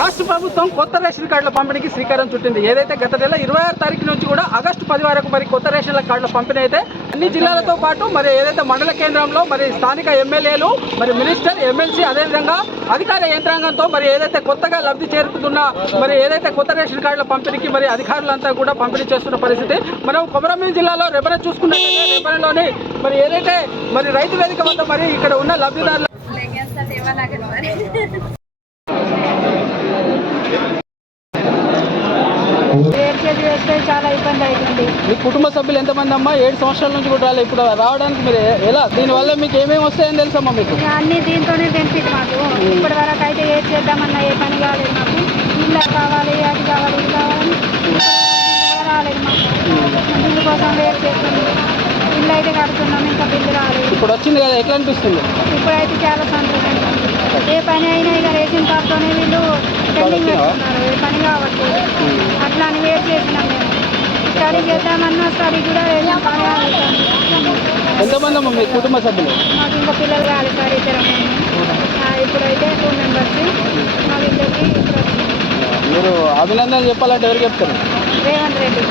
రాష్ట్ర ప్రభుత్వం కొత్త రేషన్ కార్డుల పంపిణీకి శ్రీకారం చుట్టింది. ఏదైతే గత నెల 26 తారీఖు నుంచి కూడా ఆగస్టు 10 వరకు మరి కొత్త రేషన్ కార్డుల పంపిణీ అయితే అన్ని జిల్లాలతో పాటు మరి ఏదైతే మండల కేంద్రంలో మరి స్థానిక ఎమ్మెల్యేలు మరి మినిస్టర్ ఎమ్మెల్సీ అదేవిధంగా అధికార యంత్రాంగంతో మరి ఏదైతే కొత్తగా లబ్ధి చేరుతున్న మరి ఏదైతే కొత్త రేషన్ కార్డుల పంపిణీకి మరి అధికారులంతా కూడా పంపిణీ చేస్తున్న పరిస్థితి. మనం కొమరంభీం జిల్లాలో రెబెన చూసుకున్నట్లయితే రెబెనలోని మరి ఏదైతే మరి రైతు వేదిక వద్ద మరి ఇక్కడ ఉన్న లబ్ధిదారులు చాలా ఇబ్బంది అవుతుంది. మీ కుటుంబ సభ్యులు ఎంతమంది అమ్మా? 7 సంవత్సరాల నుంచి కూడా ఇప్పుడు రావడానికి మీరు ఎలా దీనివల్ల మీకు ఏమేమి వస్తాయని తెలుసమ్మా? మీకు అన్ని దీంతోనే బెనిఫిట్ మాకు. ఇప్పటి వరకు అయితే ఏది చేద్దామన్నా ఏ పని కాలేదు మాకు. ఇల్లు కావాలి, అది కావాలి, ఇది కావాలి, రాలేదు మాకు. బిల్లు కోసం వెయిట్ చేస్తుంది. ఇల్లు అయితే కడుతున్నాం, ఇంకా బిల్లు రాలేదు. ఇప్పుడు వచ్చింది కదా, ఎట్లా అనిపిస్తుంది? ఇప్పుడైతే చాలా సంతోషంగా ఉంది. ఏ పని అయినా ఇక రేషన్ కార్డుతోనే వీళ్ళు పెండింగ్ పెట్టుకున్నారు. ఏ పని కావచ్చు అట్లా అని వెయిట్ చేసినాం మేము. స్టడీ చేద్దామన్నా స్టడీ కూడా రేషన్ పని కావాలి. ఎంతమంది అమ్మా మీ కుటుంబ సభ్యులు? మాకు ఇంకా పిల్లలు కాలేదు సార్, ఇద్దరం. ఇప్పుడైతే 2 మెంబర్స్ మా వీళ్ళకి. మీరు అభినందనలు చెప్పాలంటే ఎవరికి చెప్తారు? రేవంత్ రెడ్డి.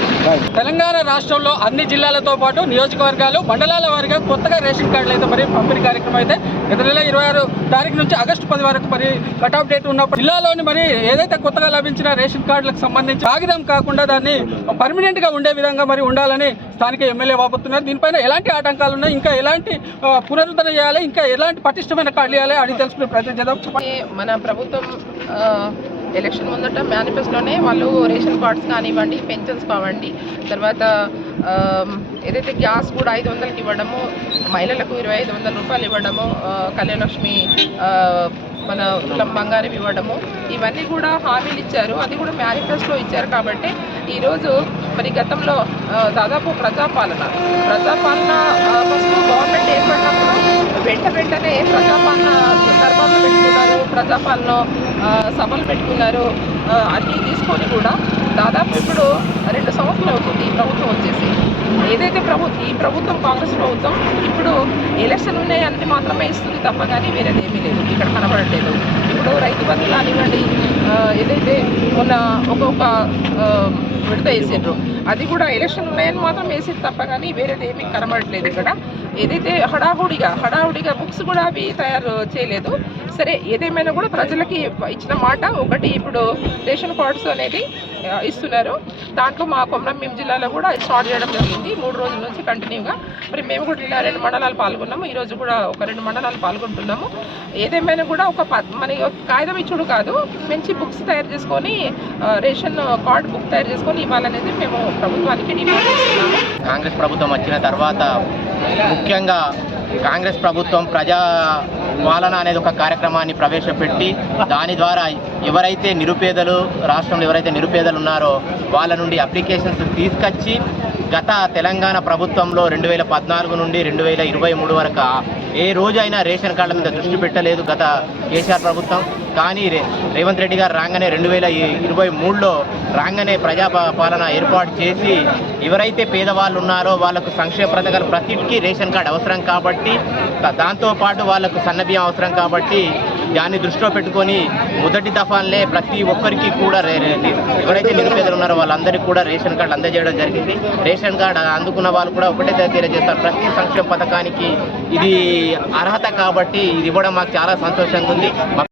తెలంగాణ రాష్ట్రంలో అన్ని జిల్లాలతో పాటు నియోజకవర్గాలు మండలాల వారిగా కొత్తగా రేషన్ కార్డులు అయితే మరి పంపిణీ కార్యక్రమం అయితే గత నెల 26 తారీఖు నుంచి ఆగస్టు 10 వరకు మరి కట్ ఆఫ్ డేట్ ఉన్నప్పుడు జిల్లాలోని మరి ఏదైతే కొత్తగా లభించిన రేషన్ కార్డులకు సంబంధించి కాగితం కాకుండా దాన్ని పర్మనెంట్ గా ఉండే విధంగా మరి ఉండాలని స్థానిక ఎమ్మెల్యే వాపోతున్నారు. దీనిపైన ఎలాంటి ఆటంకాలు ఉన్నాయి, ఇంకా ఎలాంటి పునరుద్ధరణ చేయాలి, ఇంకా ఎలాంటి పటిష్టమైన కార్డులు చేయాలి అని తెలుసుకునే ప్రయత్నం చేద్దాం. మన ప్రభుత్వం ఎలక్షన్ ముందట మేనిఫెస్టోనే వాళ్ళు రేషన్ కార్డ్స్ కానివ్వండి, పెన్షన్స్ కావండి, తర్వాత ఏదైతే గ్యాస్ కూడా 500కి ఇవ్వడము, మహిళలకు 2500 రూపాయలు ఇవ్వడము, కళ్యాణలక్ష్మి మన తులం బంగారం ఇవ్వడము, ఇవన్నీ కూడా హామీలు ఇచ్చారు. అది కూడా మేనిఫెస్టో ఇచ్చారు. కాబట్టి ఈరోజు మరి గతంలో దాదాపు ప్రజాపాలన ఫస్ట్ గవర్నమెంట్ ఏర్పడినప్పుడు వెంటనే ప్రజాపాలన సందర్భాలు పెట్టుకున్నారు, ప్రజాపాలన సభలు పెట్టుకున్నారు. అన్నీ తీసుకొని కూడా దాదాపు ఇప్పుడు 2 సంవత్సరాలు అవుతుంది ఈ ప్రభుత్వం వచ్చేసి. ఏదైతే ఈ ప్రభుత్వం కాంగ్రెస్ ప్రభుత్వం ఇప్పుడు ఎలక్షన్ ఉన్నాయన్నీ మాత్రమే ఇస్తుంది తప్ప కానీ వేరేది ఏమీ లేదు, ఇక్కడ కనబడట్లేదు. ఇప్పుడు రైతు బంధు కానివ్వండి, ఏదైతే మొన్న ఒక్కొక్క విడత వేసారు, అది కూడా ఎలక్షన్ ఉన్నాయని మాత్రం వేసేది తప్ప కానీ వేరేది ఏమీ కనబడట్లేదు. ఇక్కడ ఏదైతే హడావుడిగా బుక్స్ కూడా అవి తయారు చేయలేదు. సరే, ఏదేమైనా కూడా ప్రజలకి ఇచ్చిన మాట ఒకటి, ఇప్పుడు రేషన్ కార్డ్స్ అనేది ఇస్తున్నారు. దాంట్లో మా కొమరంభీం జిల్లాలో కూడా స్టార్ట్ చేయడం జరిగింది 3 రోజుల నుంచి కంటిన్యూగా. మరి మేము కూడా ఇలా 2 మండలాలు పాల్గొన్నాము. ఈరోజు కూడా ఒక 2 మండలాలు పాల్గొంటున్నాము. ఏదేమైనా కూడా మన కాగితం ఇచ్చుడు కాదు, మంచి బుక్స్ తయారు చేసుకొని రేషన్ కార్డ్ బుక్ తయారు చేసుకొని ఇవ్వాలనేది మేము ప్రభుత్వానికి డిమాండ్ చేస్తున్నాము. కాంగ్రెస్ ప్రభుత్వం వచ్చిన తర్వాత ముఖ్యంగా కాంగ్రెస్ ప్రభుత్వం ప్రజా పాలన అనేది ఒక కార్యక్రమాన్ని ప్రవేశపెట్టి దాని ద్వారా ఎవరైతే నిరుపేదలు రాష్ట్రంలో ఎవరైతే నిరుపేదలు ఉన్నారో వాళ్ళ నుండి అప్లికేషన్స్ తీసుకొచ్చి గత తెలంగాణ ప్రభుత్వంలో 2014 నుండి 2023 వరకు ఏ రోజైనా రేషన్ కార్డుల మీద దృష్టి పెట్టలేదు గత కేసీఆర్ ప్రభుత్వం. కానీ రేవంత్ రెడ్డి గారు రాగానే 2023లో రాగానే ప్రజాపాలన ఏర్పాటు చేసి ఎవరైతే పేదవాళ్ళు ఉన్నారో వాళ్ళకు సంక్షేమ పథకాలు ప్రతికి రేషన్ కార్డు అవసరం కాబట్టి, దాంతోపాటు వాళ్ళకు సన్నబియ్యం అవసరం కాబట్టి దాన్ని దృష్టిలో పెట్టుకొని మొదటి దఫాలనే ప్రతి ఒక్కరికి కూడా ఎవరైతే నిరుపేదలు ఉన్నారో వాళ్ళందరికీ కూడా రేషన్ కార్డు అందజేయడం జరిగింది. రేషన్ కార్డు అందుకున్న వాళ్ళు కూడా ఒకటే తెలియజేస్తారు, ప్రతి సంక్షేమ పథకానికి ఇది అర్హత కాబట్టి ఇది ఇవ్వడం మాకు చాలా సంతోషంగా ఉంది.